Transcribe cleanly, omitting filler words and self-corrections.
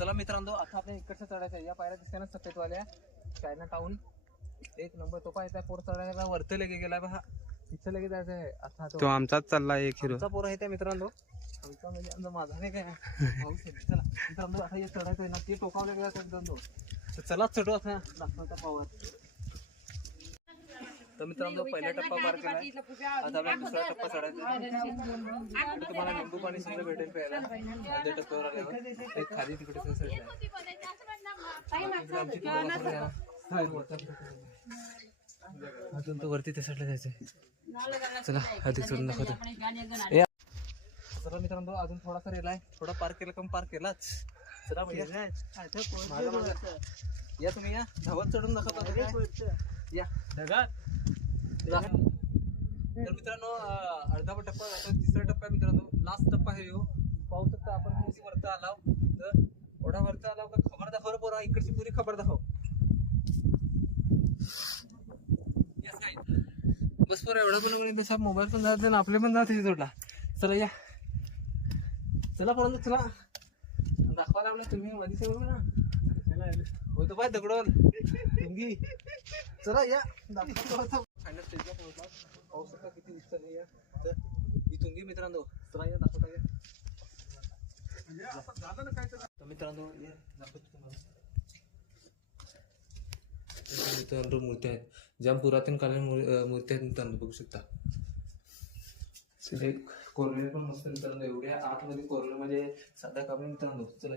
चला मित्रांनो, आता आपण इकडच्या चढायचं आहे. या पायऱ्या दिसत्या ना सफेदवाल्या, चायना टाउन एक नंबर. तो पायऱ्या पोर चढायला वरती लगे गेला बघा, इथं लगे जायचं आहे. आता तो आमचाच चालला एक हिरो. आमचा पोर आहे त्या मित्रांनो, आमचा म्हणजे आमचा माझा नाही काय पाऊस आहे. चला मित्रांनो, आता हे चढायचं आहे ना, ते टोकावले गेला मित्रांनो. तर चला चढू आता दाखवता पावर. तर मित्रांनो, पहिला टप्पा पार केलाय, आता आपला दुसरा टप्पा चढायचा. इकडे तुम्हाला लिंबू पाणी सुद्धा भेटेल प्यायला. अर्ध्या टप्प्यावर आल्यावर एक खाली तिकडे अजून तो वरती त्या साईडला जायचंय. चला अधिक चढून दाखवतो. चला मित्रांनो, अजून थोडासा रेला आहे, थोडा पार केला कम पार केलाच. चला भैया या, तुम्ही या धावत चढून दाखवता या. तर मित्रांनो, अर्धा टप्पा आता तिसरा टप्पा मित्रांनो, लास्ट टप्पा आहे. पाहू शकता आपण किती वरती आलाव. तर एवढा वरती आलाव का खबर दाखव पोरा, इकडची पुरी खबर दाखव. बस पोरा, एवढा पण तसा मोबाईल पण जात ना, आपले पण जाते जोडला. चला या, चला पर्यंत चला दाखवा लागला तुम्ही मध्ये सगळं ना होतो पाय दगडोल तुम्ही. चला या दाखवा. फायनल स्टेजला पोहोचला. पाहू शकता किती दिसत आहे या. तर ही तुंगी मित्रांनो, चला या दाखवता या. तर मित्रांनो या दाखवतो तुम्हाला. मित्रांनो मूर्त्या आहेत, ज्या पुरातन कालीन मूर्त्या आहेत मित्रांनो, बघू शकता. कोरले पण मस्त मित्रांनो, एवढ्या आतमध्ये कोरले म्हणजे साधा काम मित्रांनो. चला